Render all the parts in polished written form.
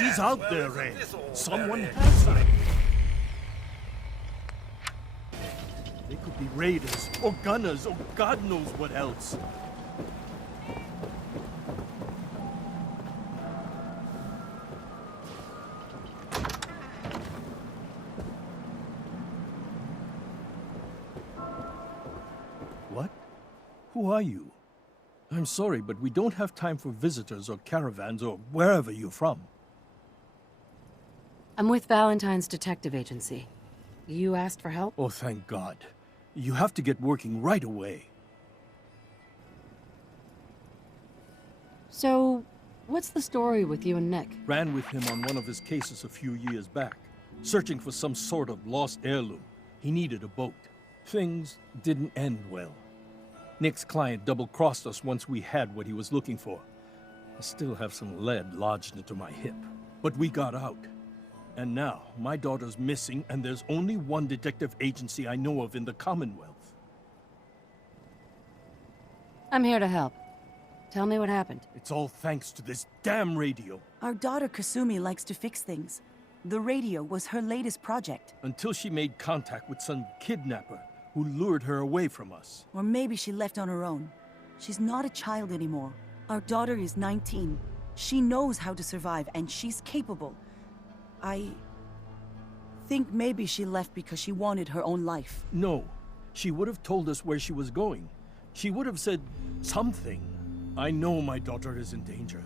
She's out there, Ray. Someone has her. They could be raiders, or gunners, or God knows what else. What? Who are you? I'm sorry, but we don't have time for visitors or caravans or wherever you're from. I'm with Valentine's detective agency. You asked for help? Oh, thank God. You have to get working right away. So, what's the story with you and Nick? Ran with him on one of his cases a few years back, searching for some sort of lost heirloom. He needed a boat. Things didn't end well. Nick's client double-crossed us once we had what he was looking for. I still have some lead lodged into my hip. But we got out. And now, my daughter's missing, and there's only one detective agency I know of in the Commonwealth. I'm here to help. Tell me what happened. It's all thanks to this damn radio. Our daughter Kasumi likes to fix things. The radio was her latest project. Until she made contact with some kidnapper who lured her away from us. Or maybe she left on her own. She's not a child anymore. Our daughter is 19. She knows how to survive, and she's capable. I think maybe she left because she wanted her own life. No. She would have told us where she was going. She would have said something. I know my daughter is in danger.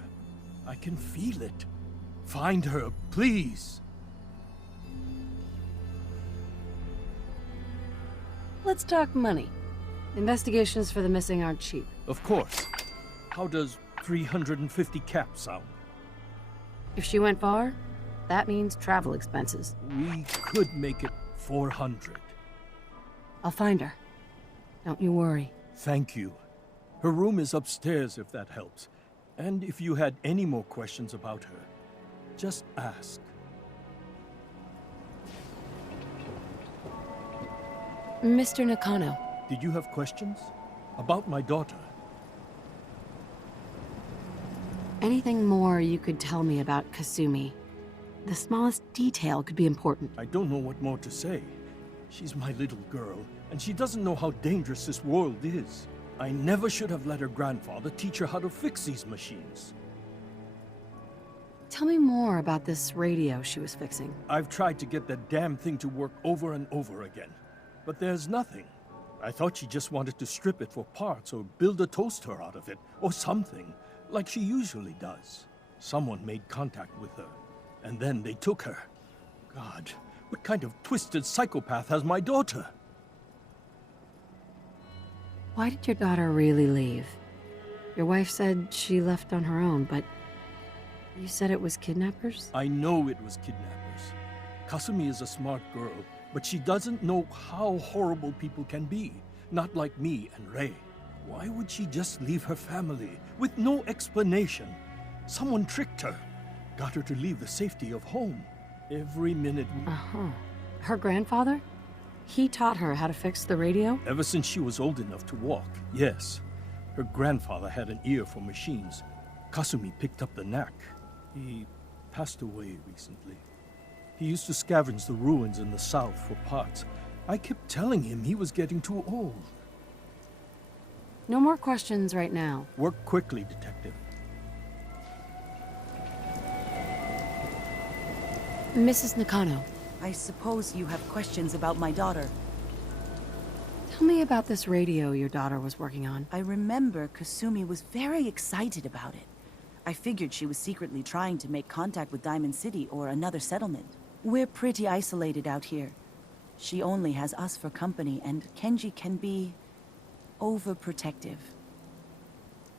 I can feel it. Find her, please. Let's talk money. Investigations for the missing aren't cheap. Of course. How does 350 cap sound? If she went far, that means travel expenses. We could make it 400. I'll find her. Don't you worry. Thank you. Her room is upstairs if that helps. And if you had any more questions about her, just ask. Mr. Nakano. Did you have questions? About my daughter? Anything more you could tell me about Kasumi? The smallest detail could be important. I don't know what more to say. She's my little girl, and she doesn't know how dangerous this world is. I never should have let her grandfather teach her how to fix these machines. Tell me more about this radio she was fixing. I've tried to get that damn thing to work over and over again, but there's nothing. I thought she just wanted to strip it for parts or build a toaster out of it, or something, like she usually does. Someone made contact with her, and then they took her. God, what kind of twisted psychopath has my daughter? Why did your daughter really leave? Your wife said she left on her own, but you said it was kidnappers? I know it was kidnappers. Kasumi is a smart girl, but she doesn't know how horrible people can be. Not like me and Ray. Why would she just leave her family with no explanation? Someone tricked her. Got her to leave the safety of home. Every minute we... Her grandfather? He taught her how to fix the radio? Ever since she was old enough to walk, yes. Her grandfather had an ear for machines. Kasumi picked up the knack. He passed away recently. He used to scavenge the ruins in the south for parts. I kept telling him he was getting too old. No more questions right now. Work quickly, Detective. Mrs. Nakano, I suppose you have questions about my daughter. tell me about this radio your daughter was working on. I remember Kasumi was very excited about it. I figured she was secretly trying to make contact with Diamond City or another settlement. We're pretty isolated out here. She only has us for company, and Kenji can be overprotective.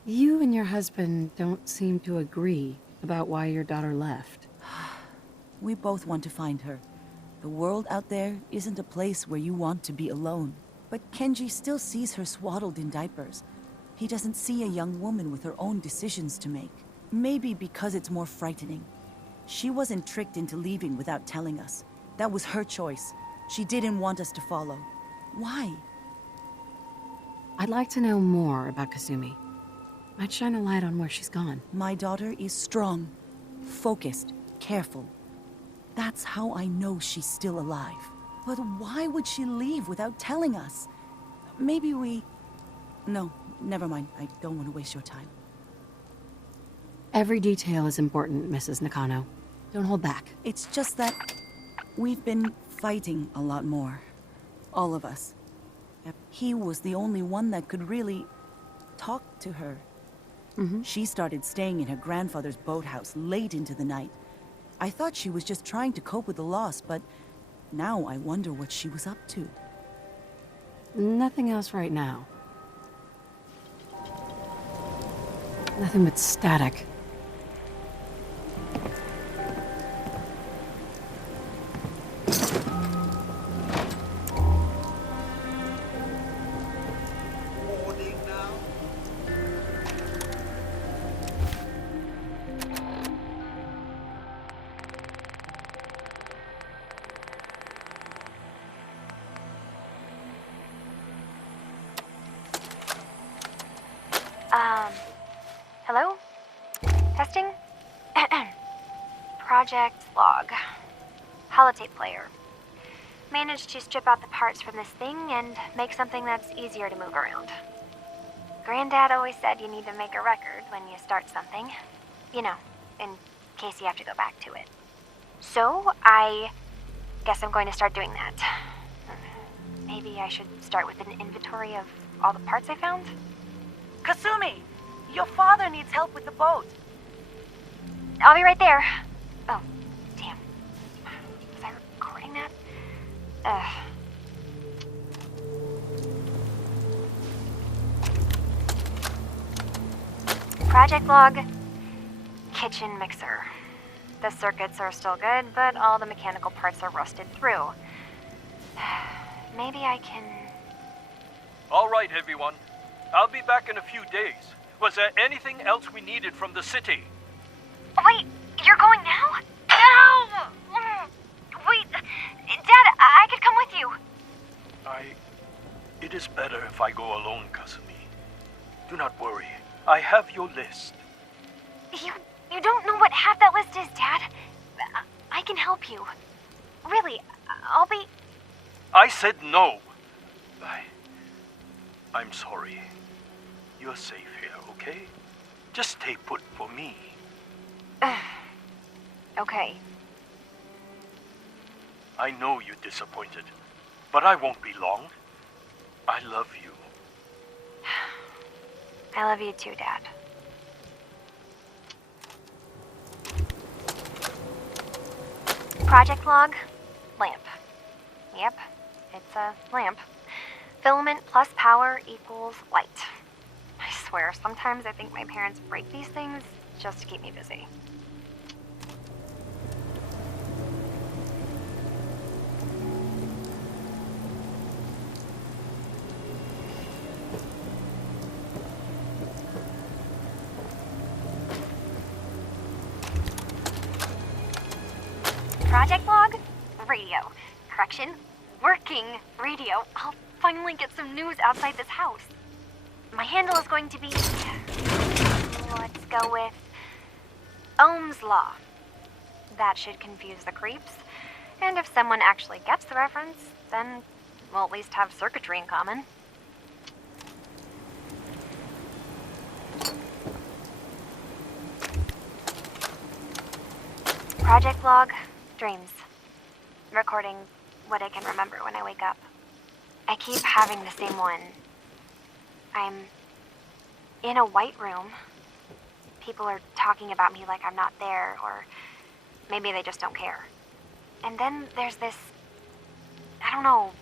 You and your husband don't seem to agree about why your daughter left. We both want to find her. The world out there isn't a place where you want to be alone. But Kenji still sees her swaddled in diapers. He doesn't see a young woman with her own decisions to make. Maybe because it's more frightening. She wasn't tricked into leaving without telling us. That was her choice. She didn't want us to follow. Why? I'd like to know more about Kasumi. Might shine a light on where she's gone. My daughter is strong, focused, careful. That's how I know she's still alive. But why would she leave without telling us? Maybe we... No, never mind. I don't want to waste your time. Every detail is important, Mrs. Nakano. Don't hold back. It's just that we've been fighting a lot more. All of us. He was the only one that could really talk to her. She started staying in her grandfather's boathouse late into the night. I thought she was just trying to cope with the loss, but now I wonder what she was up to. Nothing else right now. Nothing but static. Hello? Testing? Project log. Holotape player. Managed to strip out the parts from this thing and make something that's easier to move around. Granddad always said you need to make a record when you start something. You know, in case you have to go back to it. So, I guess I'm going to start doing that. Maybe I should start with an inventory of all the parts I found? Kasumi! Your father needs help with the boat. I'll be right there. Oh, damn. Was I recording that? Project log. Kitchen mixer. The circuits are still good, but all the mechanical parts are rusted through. Maybe I can... All right, everyone. I'll be back in a few days. Was there anything else we needed from the city? Wait, you're going now? No! Wait, Dad, I could come with you. It is better if I go alone, Kasumi. Do not worry. I have your list. You don't know what half that list is, Dad. I can help you. Really, I'll be... I said no. I'm sorry. You're safe here, okay? Just stay put for me. Okay. I know you're disappointed, but I won't be long. I love you. I love you too, Dad. Project log, lamp. Yep, it's a lamp. Filament plus power equals light. I swear, sometimes I think my parents break these things just to keep me busy. Project log, radio. Correction, working radio. I'll finally get some news outside this house. My handle is going to be... let's go with... Ohm's Law. That should confuse the creeps. And if someone actually gets the reference, then we'll at least have circuitry in common. Project log, dreams. Recording what I can remember when I wake up. I keep having the same one. I'm in a white room. People are talking about me like I'm not there, or maybe they just don't care. And then there's this, I don't know,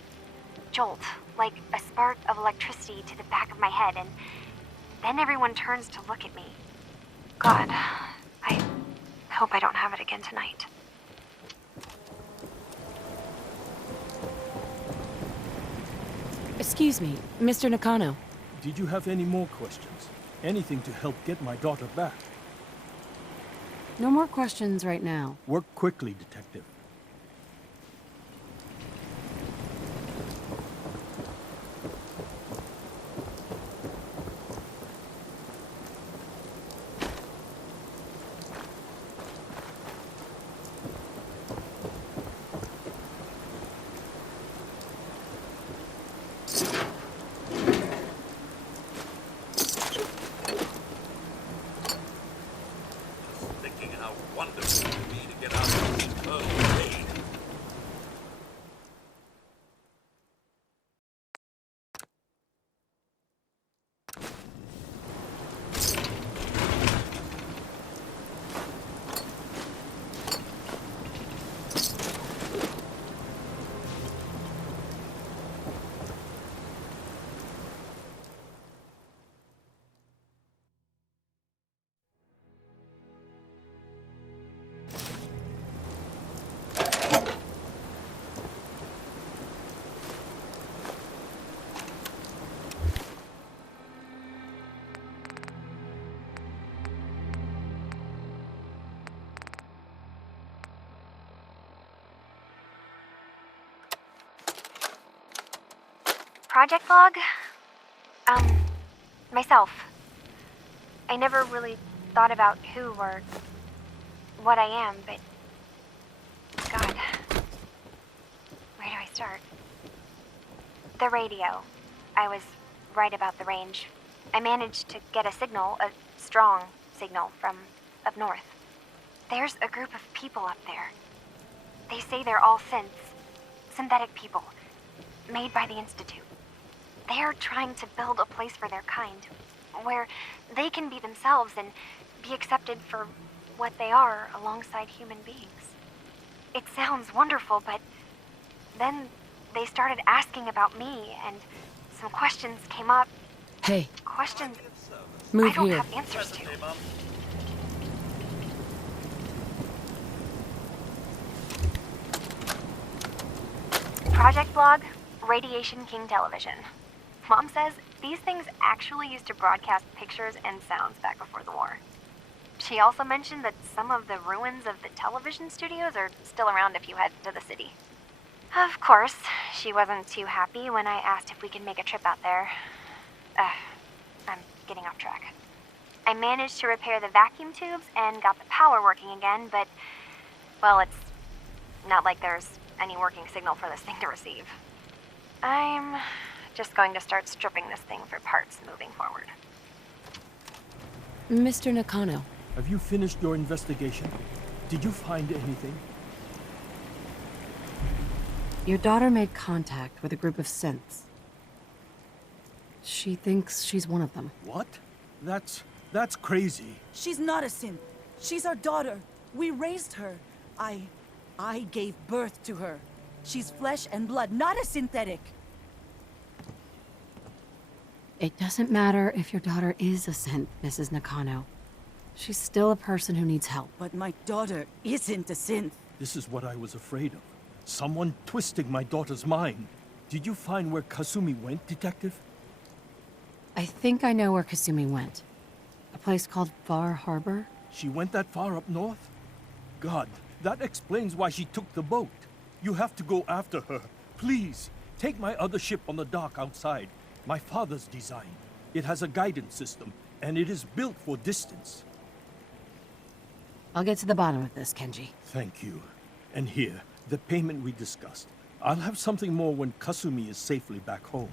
jolt, like a spark of electricity to the back of my head, and then everyone turns to look at me. God, I hope I don't have it again tonight. Excuse me, Mr. Nakano. Did you have any more questions? Anything to help get my daughter back? No more questions right now. Work quickly, Detective. Project log? Myself. I never really thought about who or what I am, but... God. Where do I start? The radio. I was right about the range. I managed to get a signal, a strong signal, from up north. There's a group of people up there. They say they're all synthetic people, made by the Institute. They're trying to build a place for their kind, where they can be themselves and be accepted for what they are alongside human beings. It sounds wonderful, but then they started asking about me, and some questions came up. Hey, Questions move I don't here. have answers to. Project log, Radiation King Television. Mom says these things actually used to broadcast pictures and sounds back before the war. She also mentioned that some of the ruins of the television studios are still around if you head to the city. Of course, she wasn't too happy when I asked if we could make a trip out there. I'm getting off track. I managed to repair the vacuum tubes and got the power working again, but, well, it's not like there's any working signal for this thing to receive. I'm just going to start stripping this thing for parts moving forward. Mr. Nakano, Have you finished your investigation? Did you find anything? your daughter made contact with a group of synths. She thinks she's one of them. What? That's crazy. She's not a synth. She's our daughter. We raised her. I gave birth to her. She's flesh and blood, not a synthetic. It doesn't matter if your daughter is a synth, Mrs. Nakano. She's still a person who needs help. But my daughter isn't a synth. This is what I was afraid of. Someone twisting my daughter's mind. Did you find where Kasumi went, Detective? I think I know where Kasumi went. A place called Far Harbor? She went that far up north? God, that explains why she took the boat. You have to go after her. Please, take my other ship on the dock outside. My father's design. It has a guidance system, and it is built for distance. I'll get to the bottom of this, Kenji. Thank you. And here, the payment we discussed. I'll have something more when Kasumi is safely back home.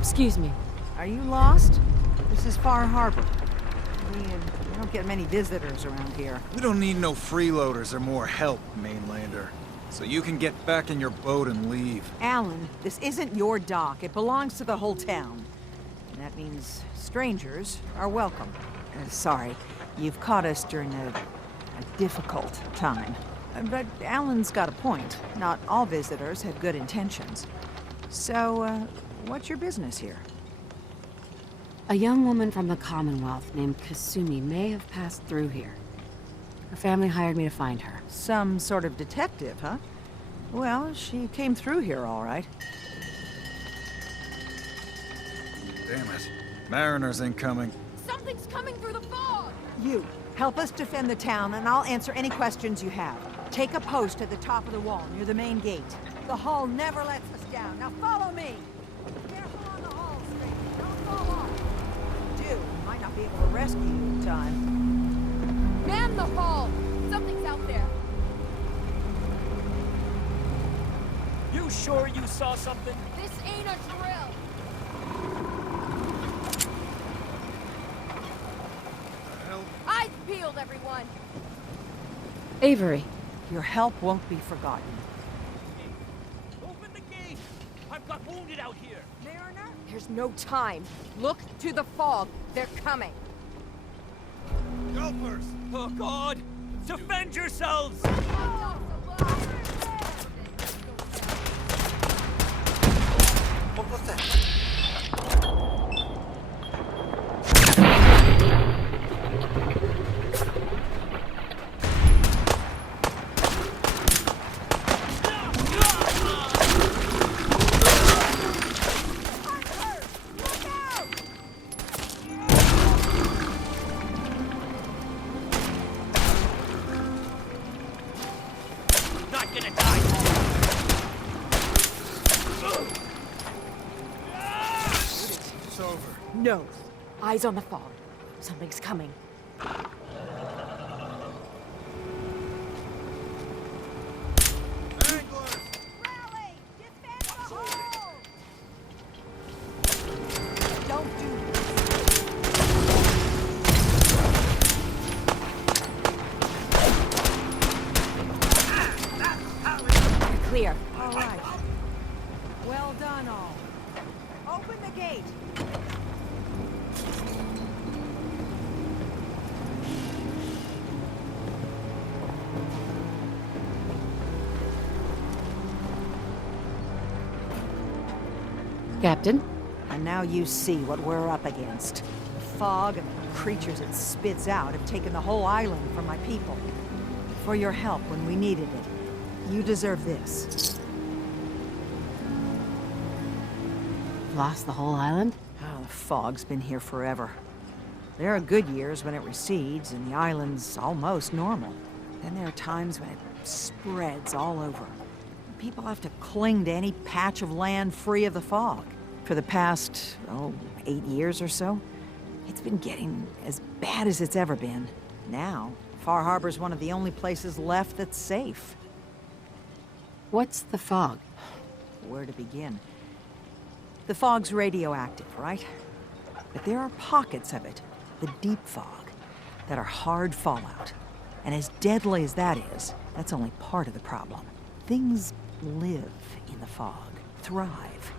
Excuse me. Are you lost? This is Far Harbor. We don't get many visitors around here. We don't need no freeloaders or more help, mainlander. so you can get back in your boat and leave. Alan, this isn't your dock. It belongs to the whole town. And that means strangers are welcome. Sorry, you've caught us during a difficult time. But Alan's got a point. Not all visitors have good intentions. So, what's your business here? A young woman from the Commonwealth named Kasumi may have passed through here. Her family hired me to find her. Some sort of detective, huh? Well, she came through here all right. Damn it. Mariners incoming. Something's coming through the fog! You, help us defend the town, and I'll answer any questions you have. Take a post at the top of the wall, near the main gate. The hall never lets us down. Now follow me! Careful on the hall, stranger. Don't fall off. Do, might not be able to rescue you in time. Man the hall! Something's out there. You sure you saw something? This ain't a drill. Eyes peeled, everyone. Avery. Your help won't be forgotten. Open the gate! I've got wounded out here! Mariner? There's no time. Look to the fog. They're coming. Golfers! Oh, God! Defend yourselves! What was that? Not gonna die! It's over. No. Eyes on the fog. Something's coming. Anglers! Rally! Defend the hall! Don't do You're clear. All right. Well done, all. Open the gate. Captain? And now you see what we're up against. The fog and the creatures it spits out have taken the whole island from my people. For your help when we needed it. You deserve this. Lost the whole island? Oh, the fog's been here forever. There are good years when it recedes and the island's almost normal. Then there are times when it spreads all over. People have to cling to any patch of land free of the fog. For the past, 8 years or so, it's been getting as bad as it's ever been. Now, Far Harbor's one of the only places left that's safe. What's the fog? Where to begin? The fog's radioactive, right? But there are pockets of it, the deep fog, that are hard fallout. And as deadly as that is, that's only part of the problem. Things live in the fog, thrive.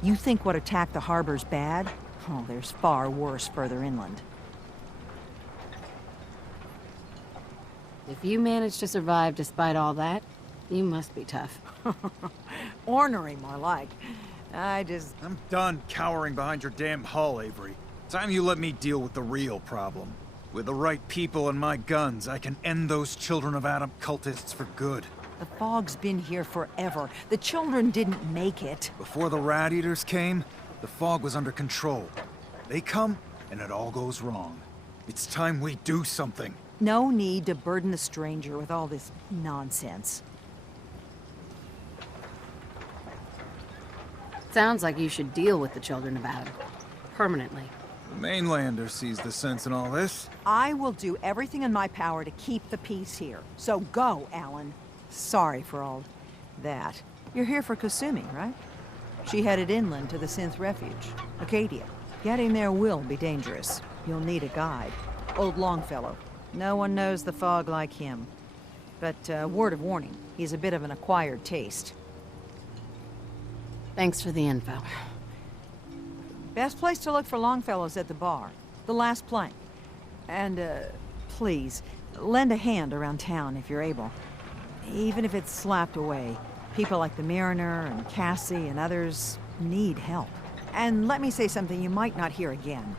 You think what attacked the harbor's bad? Oh, there's far worse further inland. If you managed to survive despite all that, you must be tough. Ornery, more like. I'm done cowering behind your damn hull, Avery. Time you let me deal with the real problem. With the right people and my guns, I can end those Children of Adam cultists for good. The fog's been here forever. The children didn't make it. Before the Rat Eaters came, the fog was under control. They come, and it all goes wrong. It's time we do something. No need to burden the stranger with all this nonsense. Sounds like you should deal with the Children of Adam. Permanently. The mainlander sees the sense in all this. I will do everything in my power to keep the peace here. So go, Alan. Sorry for all that. You're here for Kasumi, right? She headed inland to the Synth Refuge, Acadia. Getting there will be dangerous. You'll need a guide. Old Longfellow. No one knows the fog like him. But word of warning, he's a bit of an acquired taste. Thanks for the info. Best place to look for Longfellow's at the bar. The last plank. And, please, lend a hand around town if you're able. Even if it's slapped away. People like the Mariner and Cassie and others need help. And let me say something you might not hear again.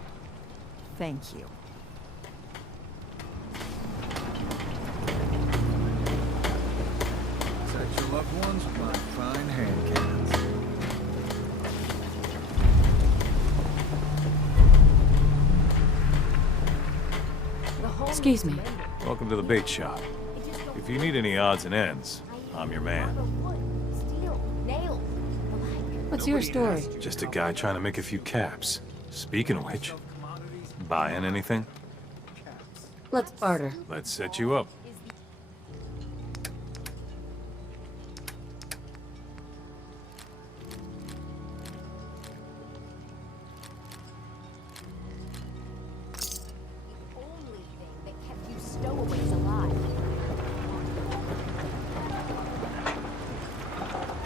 Thank you. Protect your loved ones with my fine hand cannons. Excuse me. Welcome to the bait shop. If you need any odds and ends, I'm your man. What's your story? Just a guy trying to make a few caps. Speaking of which, buying anything? Let's barter. Let's set you up.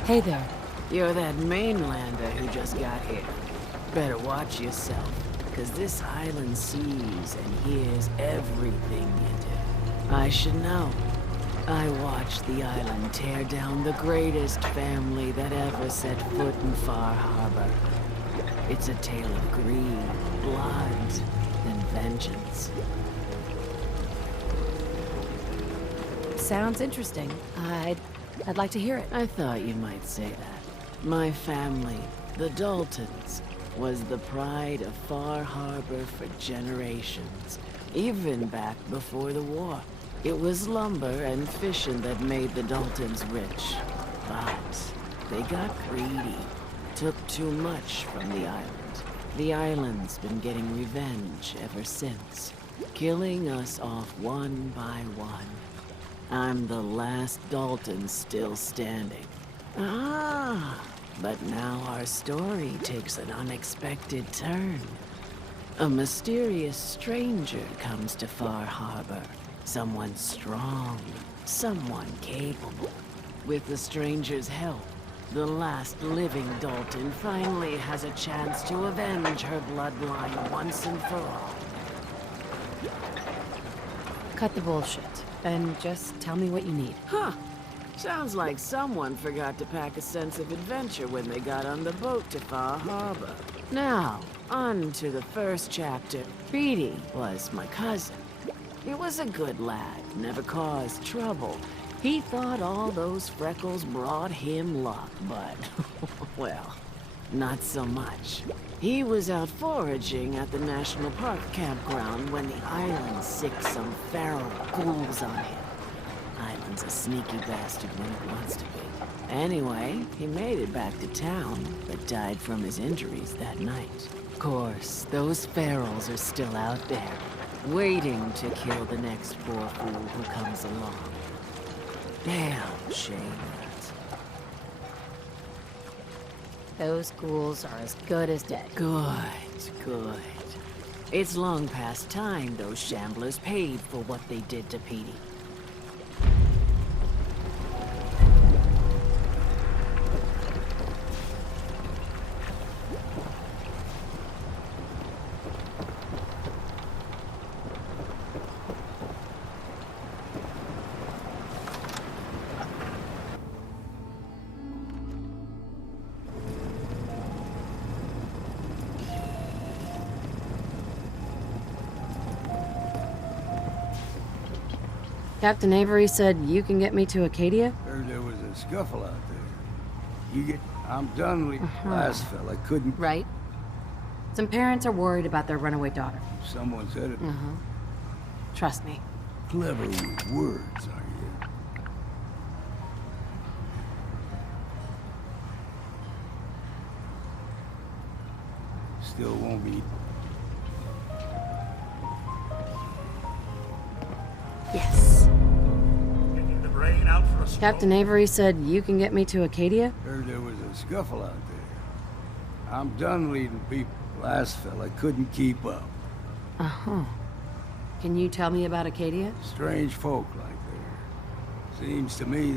Hey there. You're that mainlander who just got here. Better watch yourself, because this island sees and hears everything you do. I should know. I watched the island tear down the greatest family that ever set foot in Far Harbor. It's a tale of greed, blood, and vengeance. Sounds interesting. I'd like to hear it. I thought you might say that. My family, the Daltons, was the pride of Far Harbor for generations, even back before the war. It was lumber and fishing that made the Daltons rich. But they got greedy, took too much from the island. The island's been getting revenge ever since, killing us off one by one. I'm the last Dalton still standing. Ah, but now our story takes an unexpected turn. A mysterious stranger comes to Far Harbor. Someone strong, someone capable. With the stranger's help, the last living Dalton finally has a chance to avenge her bloodline once and for all. Cut the bullshit. And just tell me what you need. Huh. Sounds like someone forgot to pack a sense of adventure when they got on the boat to Far Harbor. Now, on to the first chapter. Beatty was my cousin. He was a good lad, never caused trouble. He thought all those freckles brought him luck, but, well, not so much. He was out foraging at the National Park campground when the island sicked some feral ghouls on him. Island's a sneaky bastard when it wants to be. Anyway, he made it back to town, but died from his injuries that night. Of course, those ferals are still out there, waiting to kill the next poor fool who comes along. Damn shame. Those ghouls are as good as dead. Good, good. It's long past time those shamblers paid for what they did to Petey. Captain Avery said you can get me to Acadia? Heard there was a scuffle out there. I'm done with last fella. Couldn't... Right. Some parents are worried about their runaway daughter. Someone said it. Trust me. Clever with words, are you? Still won't be... Yes. Rain out for a stroll. Captain Avery said you can get me to Acadia? Heard there was a scuffle out there. I'm done leading people. Last fella couldn't keep up. Can you tell me about Acadia? Strange folk like Seems to me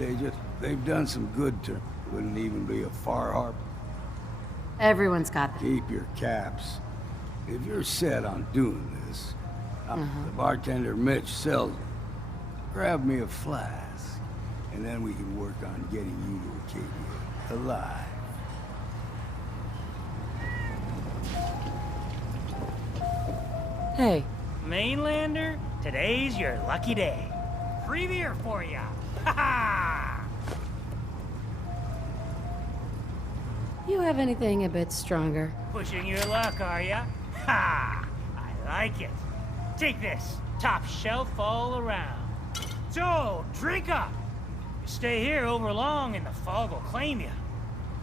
they've done some good to... Wouldn't even be a far harbor. Everyone's got that. Keep your caps. If you're set on doing this, the bartender Mitch sells them. Grab me a flask, and then we can work on getting you to Acadia alive. Hey. Mainlander, today's your lucky day. Free beer for ya. Ha ha! You have anything a bit stronger? Pushing your luck, are ya? Ha! I like it. Take this. Top shelf all around. So, drink up. You stay here over long and the fog will claim you.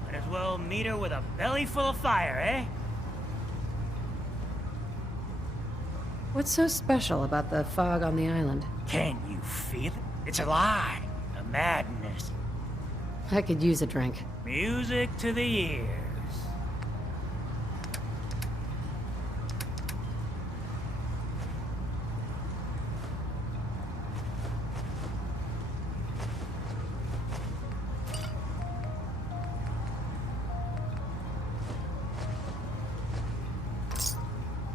Might as well meet her with a belly full of fire, eh? What's so special about the fog on the island? Can you feel it? It's alive. A madness. I could use a drink. Music to the ears.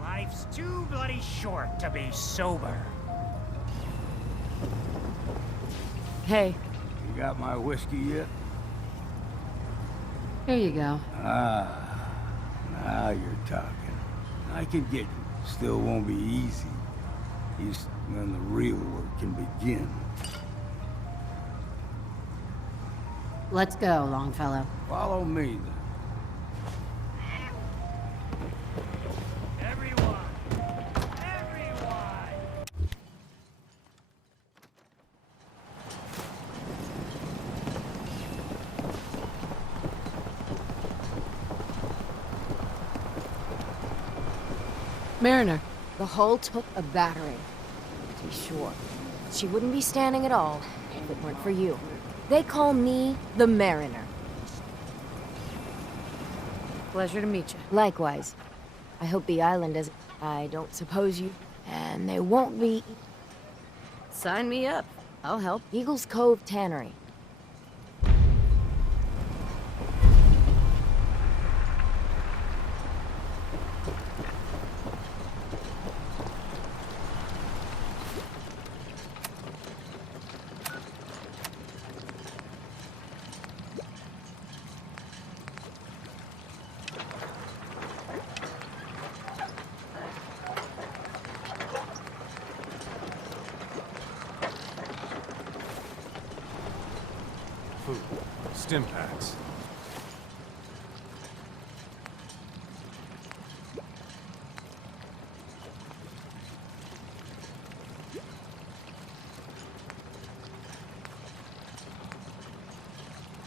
Life's too bloody short to be sober. Hey, You got my whiskey yet? here you go. Ah, now you're talking. I can get you. Still won't be easy. Just when the real work can begin. Let's go, Longfellow. Follow me, then. Mariner. The hull took a battering, to be sure. She wouldn't be standing at all if it weren't for you. They call me the Mariner. Pleasure to meet you. Likewise. I hope the island is... I don't suppose you... And they won't be... Sign me up. I'll help. Eagles Cove Tannery. Food. Stim packs.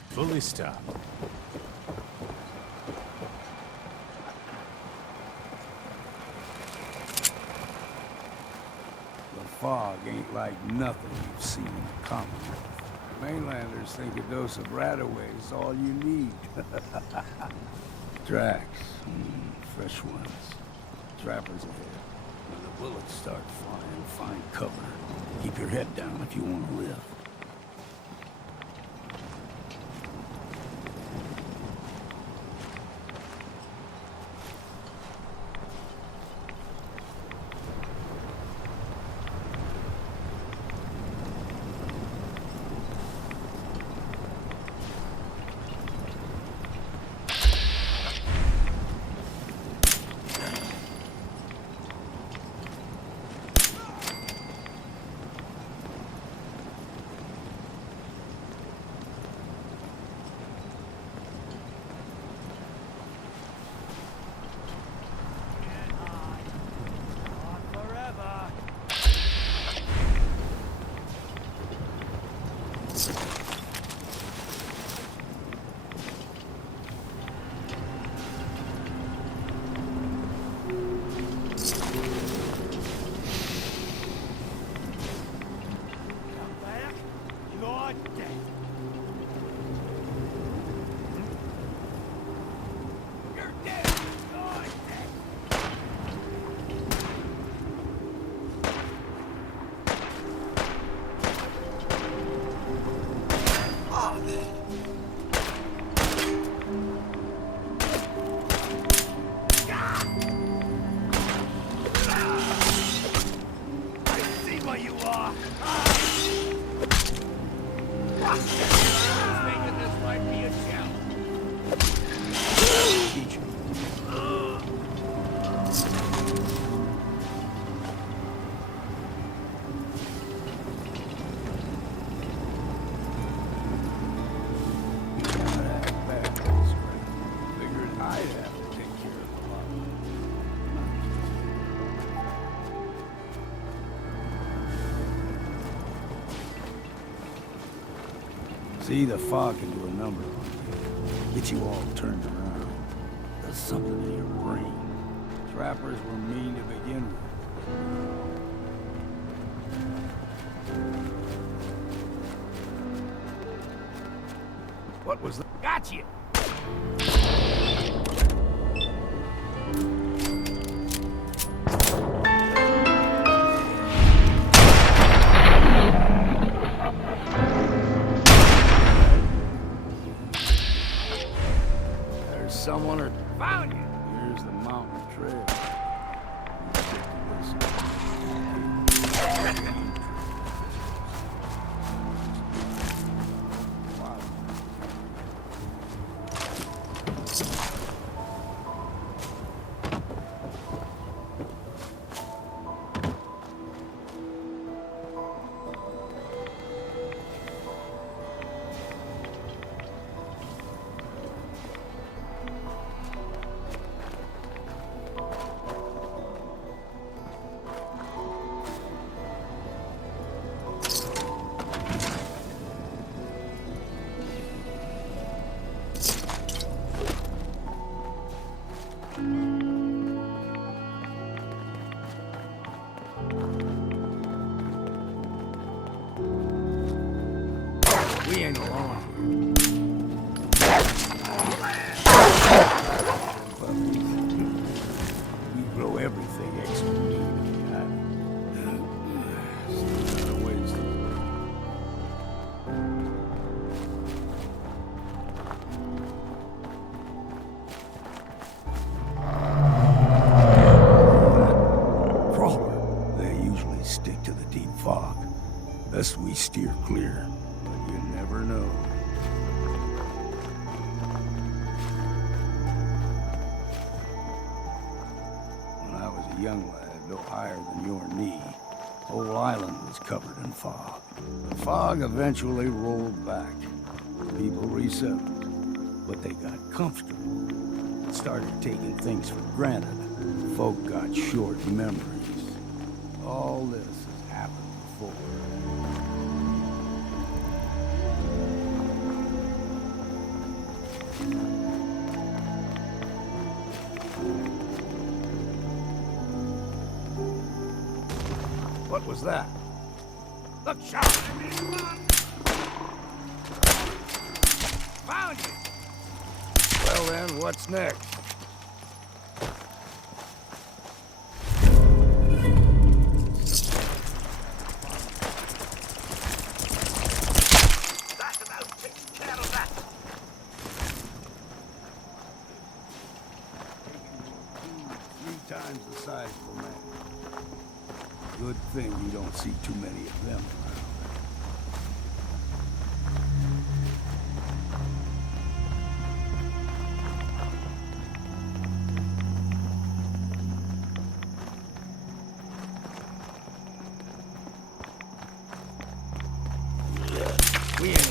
Fully stopped. The fog ain't like nothing you've seen in the Commonwealth. Mainlanders think a dose of Radaway is all you need. Tracks. Fresh ones. Trappers ahead. When the bullets start flying, find cover. Keep your head down if you want to live. See, the fog can do a number on you. Get you all turned around. Does something to your brain. Trappers were mean to begin with. What was that? Got you! There's someone or... Found you! Here's the mountain trail. We ain't alone here. We grow everything extra meat. Still got a ways to go. Crawler, they usually stick to the deep fog. Best we steer clear. You never know. When I was a young lad, no higher than your knee, the whole island was covered in fog. The fog eventually rolled back. People resettled, but they got comfortable. Started taking things for granted. Folk got short memories. All this has happened before. What was that? Look, shot! Found you! Well then, what's next? That's about taking care of that. Three times the size of a man. Good thing you don't see too many of them around. We ain't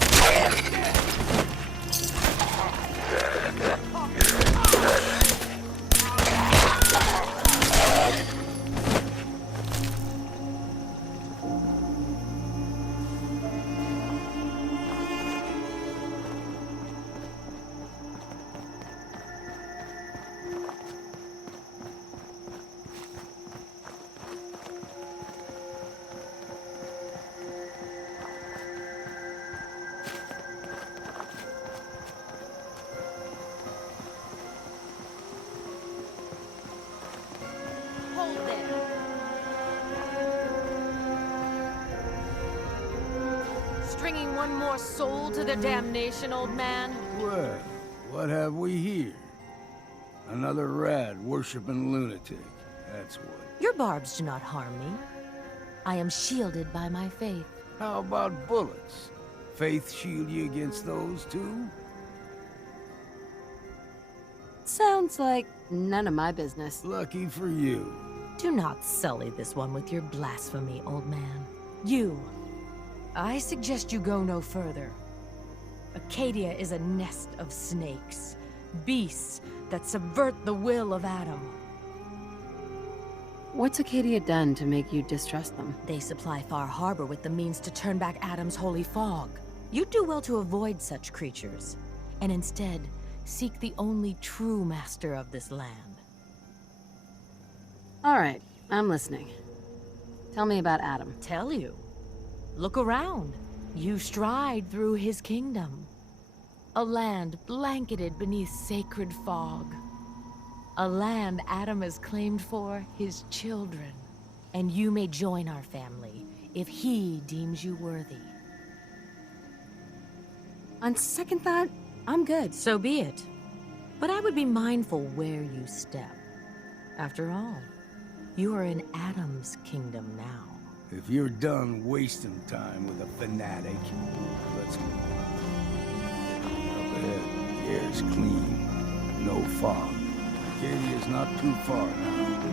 Hold there. Stringing one more soul to their damnation, old man? Well, what have we here? Another rad worshipping lunatic. That's what. Your barbs do not harm me. I am shielded by my faith. How about bullets? Faith shield you against those too? Sounds like none of my business. Lucky for you. Do not sully this one with your blasphemy, old man. You. I suggest you go no further. Acadia is a nest of snakes. Beasts that subvert the will of Adam. What's Acadia done to make you distrust them? They supply Far Harbor with the means to turn back Adam's holy fog. You'd do well to avoid such creatures, and instead seek the only true master of this land. All right, I'm listening. Tell me about Adam. Tell you. Look around. You stride through his kingdom. A land blanketed beneath sacred fog. A land Adam has claimed for his children. And you may join our family if he deems you worthy. On second thought, I'm good. So be it. But I would be mindful where you step. After all, you are in Adam's kingdom now. If you're done wasting time with a fanatic, let's move on. Up ahead, the air's clean, no fog. Acadia's not too far now.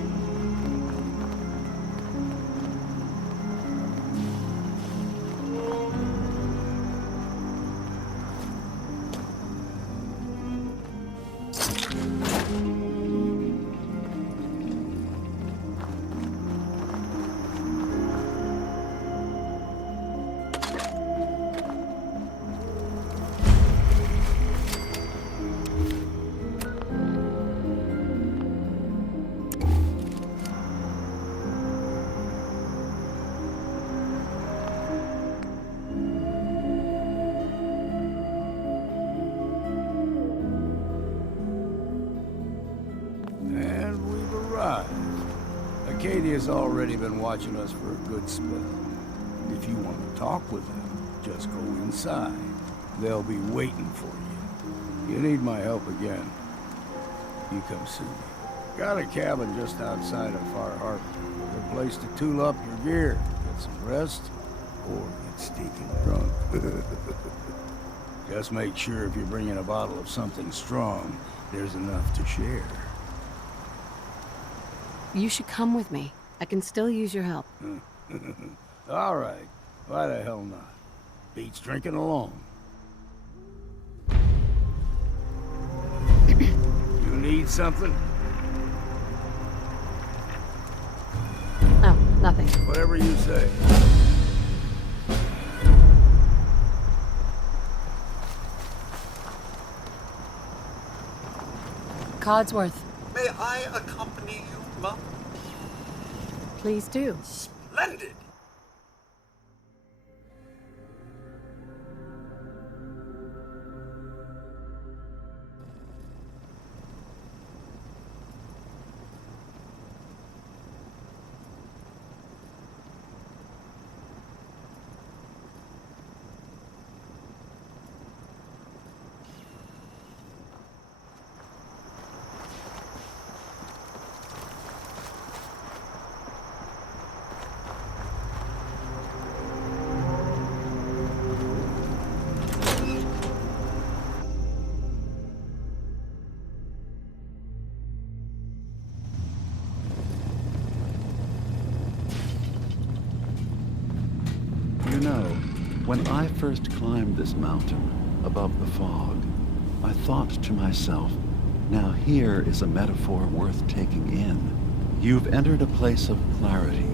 Acadia's already been watching us for a good spell. If you want to talk with them, just go inside. They'll be waiting for you. You need my help again, you come see me. Got a cabin just outside of Far Harbor. Good place to tool up your gear, get some rest, or get stinking drunk. Just make sure if you're bringing a bottle of something strong, there's enough to share. You should come with me. I can still use your help. All right. Why the hell not? Beats drinking alone. You need something? Oh, nothing. Whatever you say. Codsworth. May I accompany you, Mum? Please do. Splendid! You know, when I first climbed this mountain above the fog, I thought to myself, now here is a metaphor worth taking in. You've entered a place of clarity,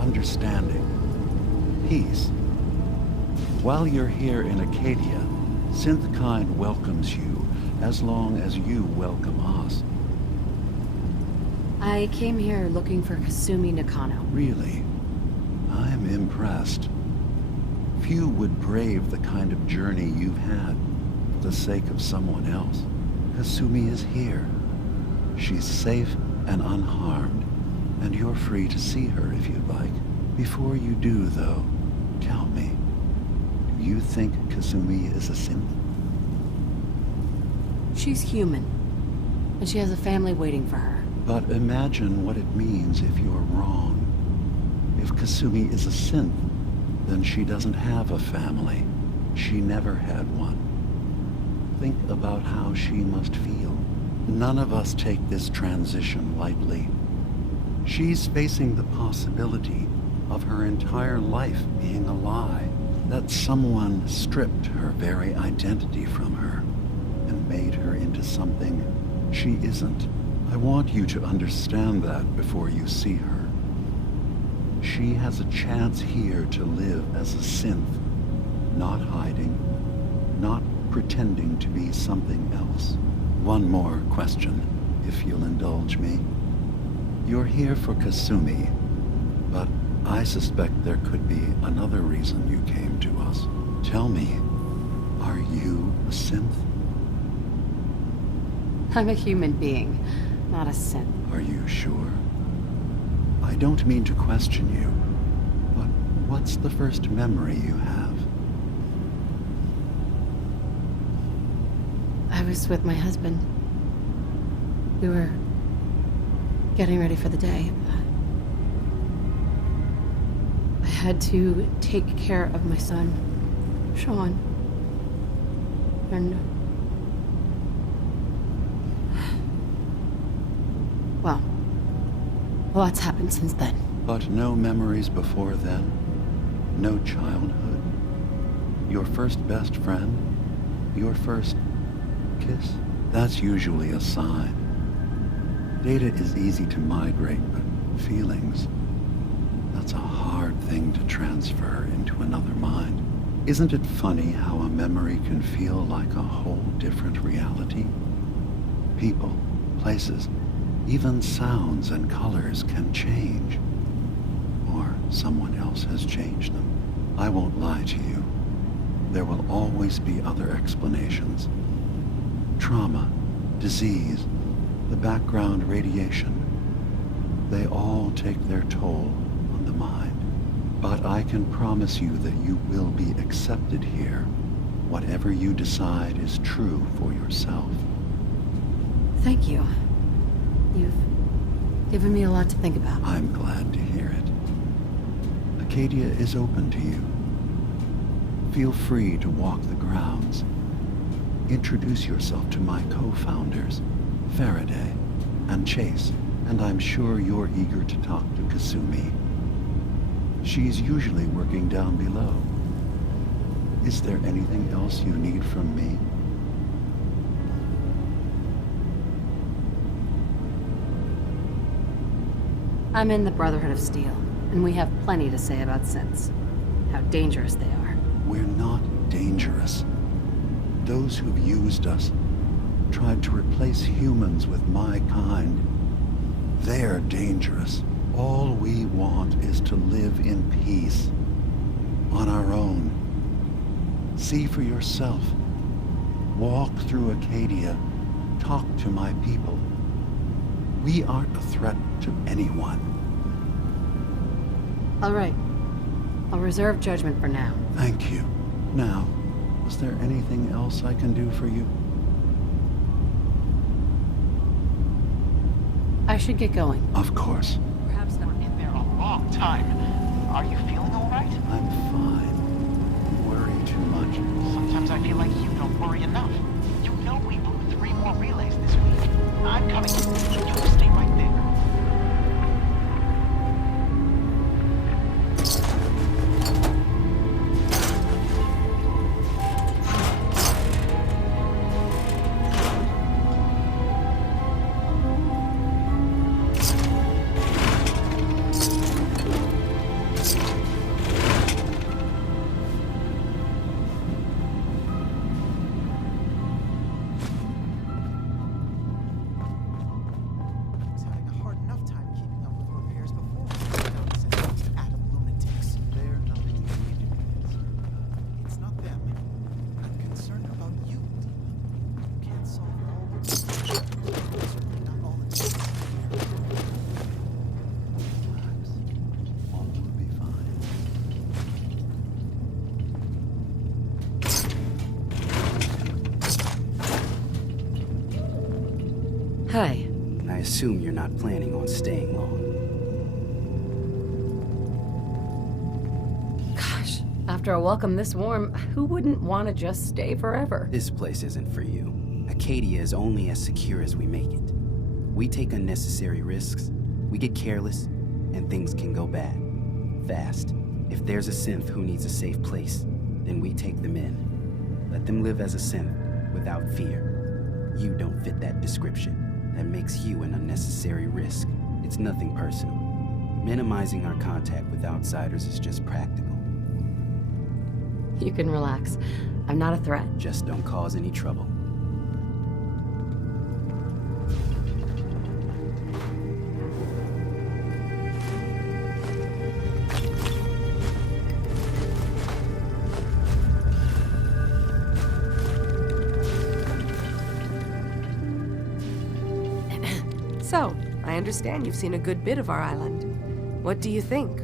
understanding, peace. While you're here in Acadia, Synthkind welcomes you as long as you welcome us. I came here looking for Kasumi Nakano. Really? I'm impressed. Few would brave the kind of journey you've had for the sake of someone else. Kasumi is here. She's safe and unharmed, and you're free to see her if you'd like. Before you do, though, tell me, do you think Kasumi is a synth? She's human, and she has a family waiting for her. But imagine what it means if you're wrong. If Kasumi is a synth, then she doesn't have a family. She never had one. Think about how she must feel. None of us take this transition lightly. She's facing the possibility of her entire life being a lie, that someone stripped her very identity from her and made her into something she isn't. I want you to understand that before you see her. She has a chance here to live as a synth, not hiding, not pretending to be something else. One more question, if you'll indulge me. You're here for Kasumi, but I suspect there could be another reason you came to us. Tell me, are you a synth? I'm a human being, not a synth. Are you sure? I don't mean to question you, but what's the first memory you have? I was with my husband. We were getting ready for the day. I had to take care of my son, Sean. And... well, lots happened since then. But no memories before then? No childhood? Your first best friend? Your first kiss? That's usually a sign. Data is easy to migrate, but feelings, that's a hard thing to transfer into another mind. Isn't it funny how a memory can feel like a whole different reality? People, places, even sounds and colors can change. Or someone else has changed them. I won't lie to you. There will always be other explanations. Trauma, disease, the background radiation. They all take their toll on the mind. But I can promise you that you will be accepted here. Whatever you decide is true for yourself. Thank you. You've given me a lot to think about. I'm glad to hear it. Acadia is open to you. Feel free to walk the grounds. Introduce yourself to my co-founders, Faraday and Chase, and I'm sure you're eager to talk to Kasumi. She's usually working down below. Is there anything else you need from me? I'm in the Brotherhood of Steel, and we have plenty to say about synths. How dangerous they are. We're not dangerous. Those who've used us, tried to replace humans with my kind, they're dangerous. All we want is to live in peace, on our own. See for yourself. Walk through Acadia. Talk to my people. We aren't a threat to anyone. All right. I'll reserve judgment for now. Thank you. Now, is there anything else I can do for you? I should get going. Of course. Perhaps not in there a long time. Are you feeling all right? I'm fine. You worry too much. Sometimes I feel like you don't worry enough. You know we blew 3 more relays this week. I'm coming. You stay right there. Hi. I assume you're not planning on staying long. Gosh, after a welcome this warm, who wouldn't want to just stay forever? This place isn't for you. Acadia is only as secure as we make it. We take unnecessary risks, we get careless, and things can go bad. Fast. If there's a synth who needs a safe place, then we take them in. Let them live as a synth, without fear. You don't fit that description. That makes you an unnecessary risk. It's nothing personal. Minimizing our contact with outsiders is just practical. You can relax. I'm not a threat. Just don't cause any trouble. So, I understand you've seen a good bit of our island. What do you think?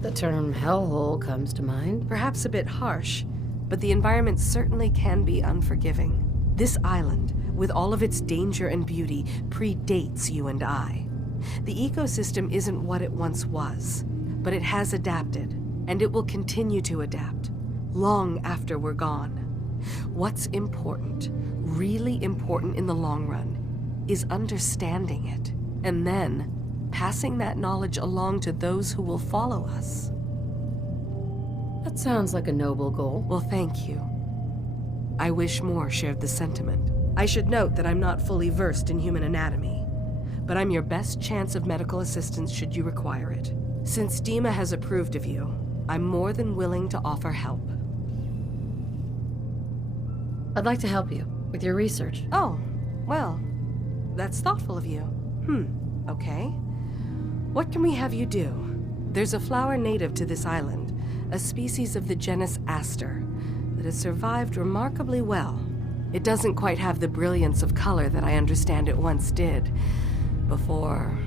The term hellhole comes to mind. Perhaps a bit harsh, but the environment certainly can be unforgiving. This island, with all of its danger and beauty, predates you and I. The ecosystem isn't what it once was, but it has adapted, and it will continue to adapt, long after we're gone. What's important, really important in the long run, is understanding it, and then passing that knowledge along to those who will follow us. That sounds like a noble goal. Well, thank you. I wish more shared the sentiment. I should note that I'm not fully versed in human anatomy, but I'm your best chance of medical assistance should you require it. Since Dima has approved of you, I'm more than willing to offer help. I'd like to help you with your research. Oh, well, that's thoughtful of you. Okay. What can we have you do? There's a flower native to this island, a species of the genus Aster, that has survived remarkably well. It doesn't quite have the brilliance of color that I understand it once did. Before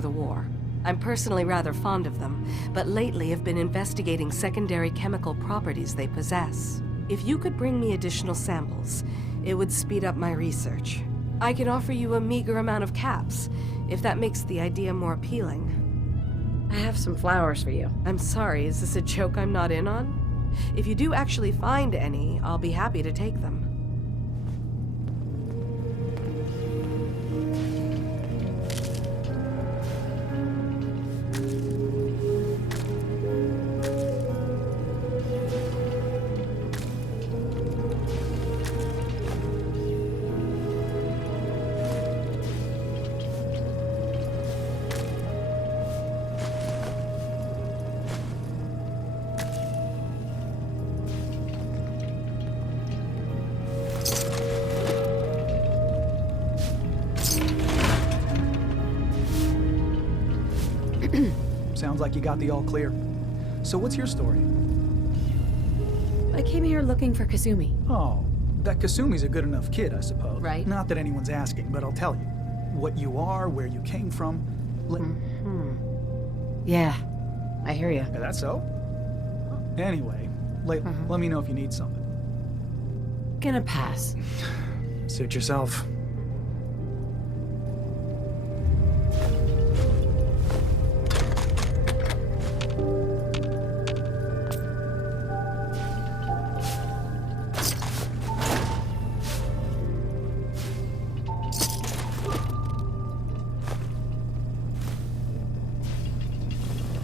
the war. I'm personally rather fond of them, but lately have been investigating secondary chemical properties they possess. If you could bring me additional samples, it would speed up my research. I can offer you a meager amount of caps, if that makes the idea more appealing. I have some flowers for you. I'm sorry, is this a joke I'm not in on? If you do actually find any, I'll be happy to take them. Sounds like you got the all clear. So what's your story? I came here looking for Kasumi. Oh, that Kasumi's a good enough kid, I suppose. Right. Not that anyone's asking, but I'll tell you. What you are, where you came from. Yeah, I hear you. Is that so? Anyway, let me know if you need something. Gonna pass. Suit yourself.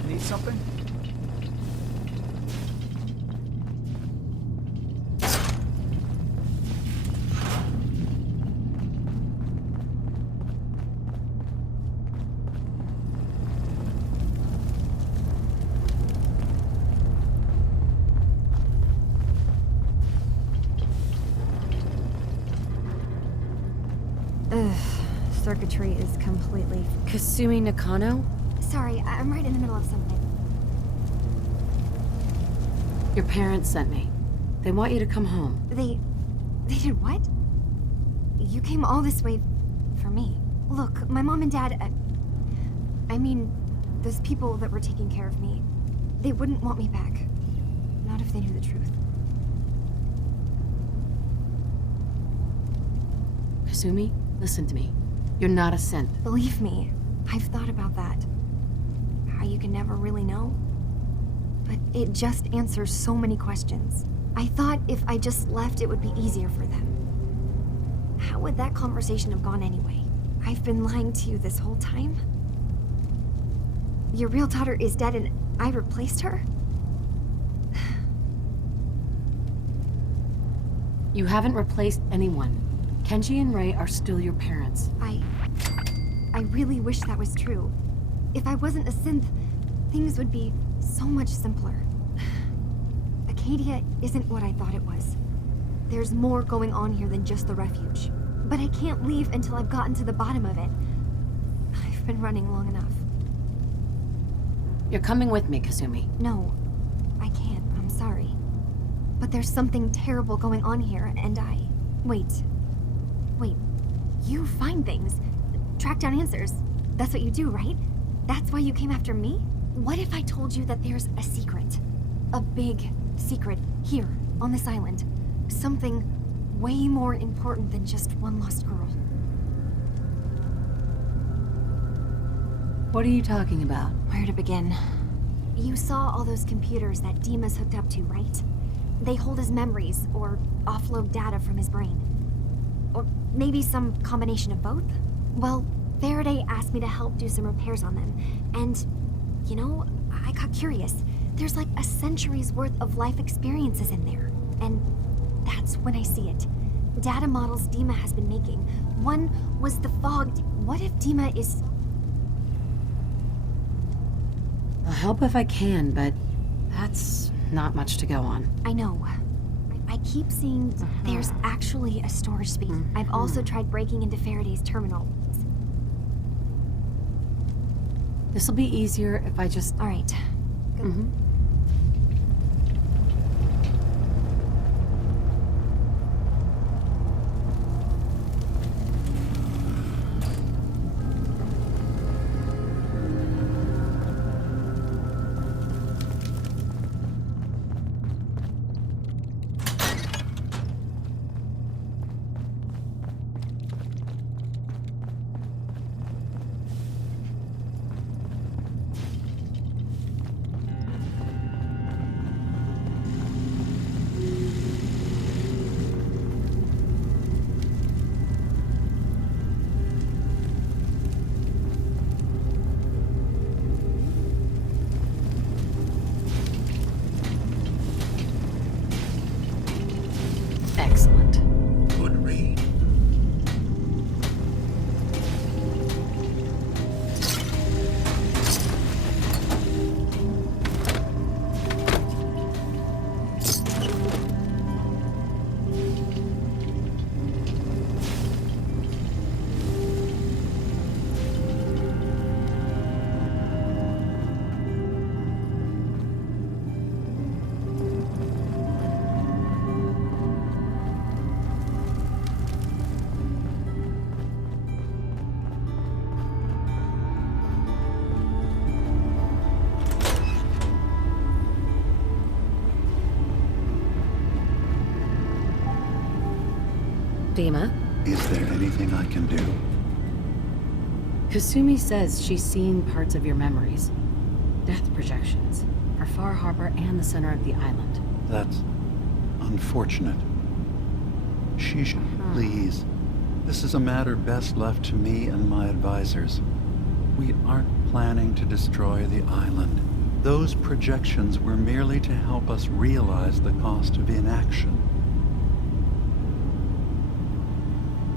Need something? Circuitry is completely... Kasumi Nakano? Sorry, I'm right in the middle of something. Your parents sent me. They want you to come home. They did what? You came all this way for me. Look, my mom and dad... I mean, those people that were taking care of me, they wouldn't want me back. Not if they knew the truth. Kasumi, listen to me. You're not a synth. Believe me, I've thought about that. How you can never really know. But it just answers so many questions. I thought if I just left, it would be easier for them. How would that conversation have gone anyway? I've been lying to you this whole time? Your real daughter is dead and I replaced her? You haven't replaced anyone. Kenji and Ray are still your parents. I really wish that was true. If I wasn't a synth, things would be so much simpler. Acadia isn't what I thought it was. There's more going on here than just the refuge. But I can't leave until I've gotten to the bottom of it. I've been running long enough. You're coming with me, Kasumi. No, I can't. I'm sorry. But there's something terrible going on here, and I... Wait. You find things. Track down answers. That's what you do, right? That's why you came after me? What if I told you that there's a secret? A big secret here, on this island. Something way more important than just one lost girl. What are you talking about? Where to begin? You saw all those computers that Dima's hooked up to, right? They hold his memories, or offload data from his brain. Or maybe some combination of both? Well, Faraday asked me to help do some repairs on them. And, you know, I got curious. There's like a century's worth of life experiences in there. And that's when I see it. Data models Dima has been making. One was the fog. What if Dima is... I'll help if I can, but that's not much to go on. I know. I keep seeing there's actually a storage space. I've also tried breaking into Faraday's terminal. This'll be easier if I just... All right. Excellent. Good read. Dima? Is there anything I can do? Kasumi says she's seen parts of your memories. Death projections. For Far Harbor and the center of the island. That's unfortunate. Please. This is a matter best left to me and my advisors. We aren't planning to destroy the island. Those projections were merely to help us realize the cost of inaction.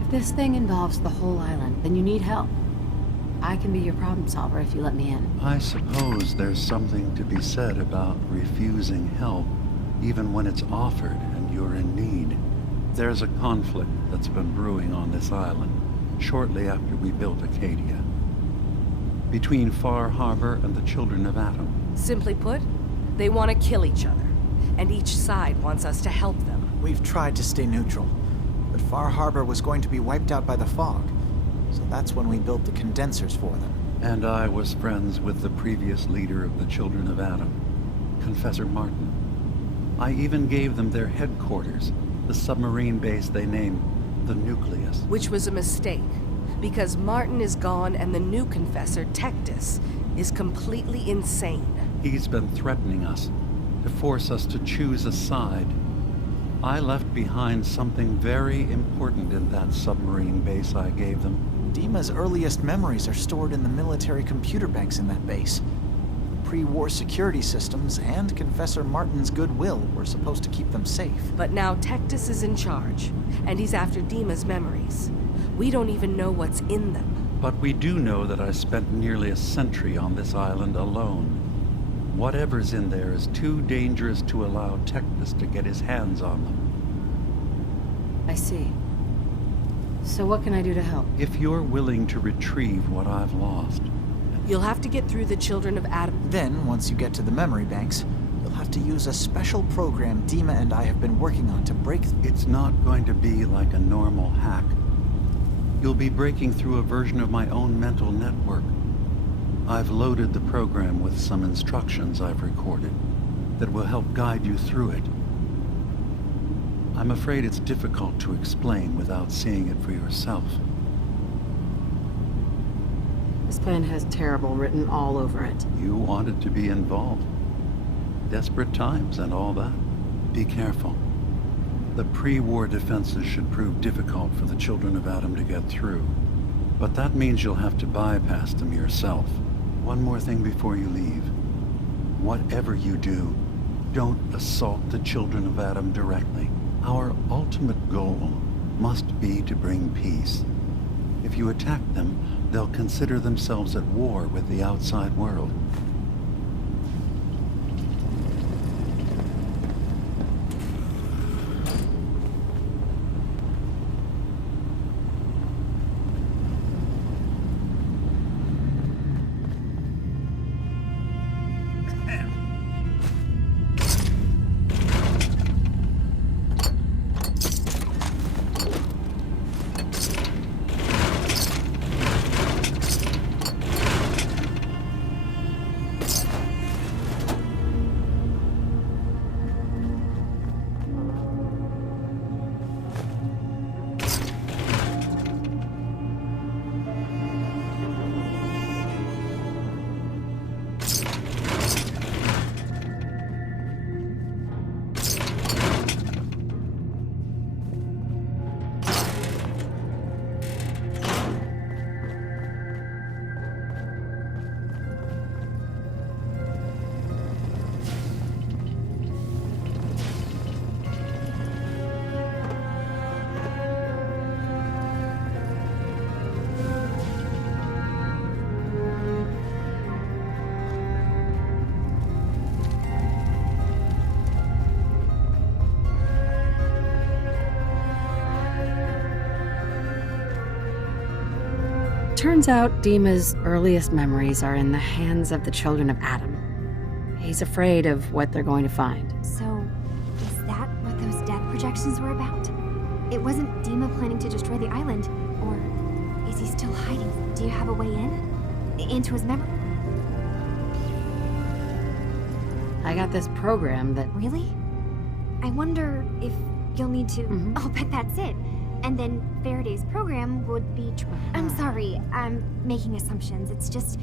If this thing involves the whole island, then you need help. I can be your problem solver if you let me in. I suppose there's something to be said about refusing help, even when it's offered and you're in need. There's a conflict that's been brewing on this island, shortly after we built Acadia. Between Far Harbor and the Children of Atom. Simply put, they want to kill each other, and each side wants us to help them. We've tried to stay neutral, but Far Harbor was going to be wiped out by the fog, so that's when we built the condensers for them. And I was friends with the previous leader of the Children of Atom, Confessor Martin. I even gave them their headquarters, the submarine base they named the Nucleus. Which was a mistake, because Martin is gone and the new Confessor, Tectus, is completely insane. He's been threatening us, to force us to choose a side. I left behind something very important in that submarine base I gave them. Dima's earliest memories are stored in the military computer banks in that base. Pre-war security systems and Confessor Martin's goodwill were supposed to keep them safe. But now Tectus is in charge, and he's after Dima's memories. We don't even know what's in them. But we do know that I spent nearly a century on this island alone. Whatever's in there is too dangerous to allow Tectus to get his hands on them. I see. So what can I do to help? If you're willing to retrieve what I've lost. You'll have to get through the Children of Adam. Then, once you get to the memory banks, you'll have to use a special program Dima and I have been working on to break... It's not going to be like a normal hack. You'll be breaking through a version of my own mental network. I've loaded the program with some instructions I've recorded that will help guide you through it. I'm afraid it's difficult to explain without seeing it for yourself. This plan has terrible written all over it. You wanted to be involved. Desperate times and all that. Be careful. The pre-war defenses should prove difficult for the Children of Adam to get through. But that means you'll have to bypass them yourself. One more thing before you leave. Whatever you do, don't assault the Children of Adam directly. Our ultimate goal must be to bring peace. If you attack them, they'll consider themselves at war with the outside world. Turns out Dima's earliest memories are in the hands of the Children of Adam. He's afraid of what they're going to find. So, is that what those death projections were about? It wasn't Dima planning to destroy the island, or is he still hiding? Do you have a way in? Into his memory? I got this program that... Really? I wonder if you'll need to... I'll bet that's it. And then Faraday's program would be... I'm sorry, I'm making assumptions. It's just,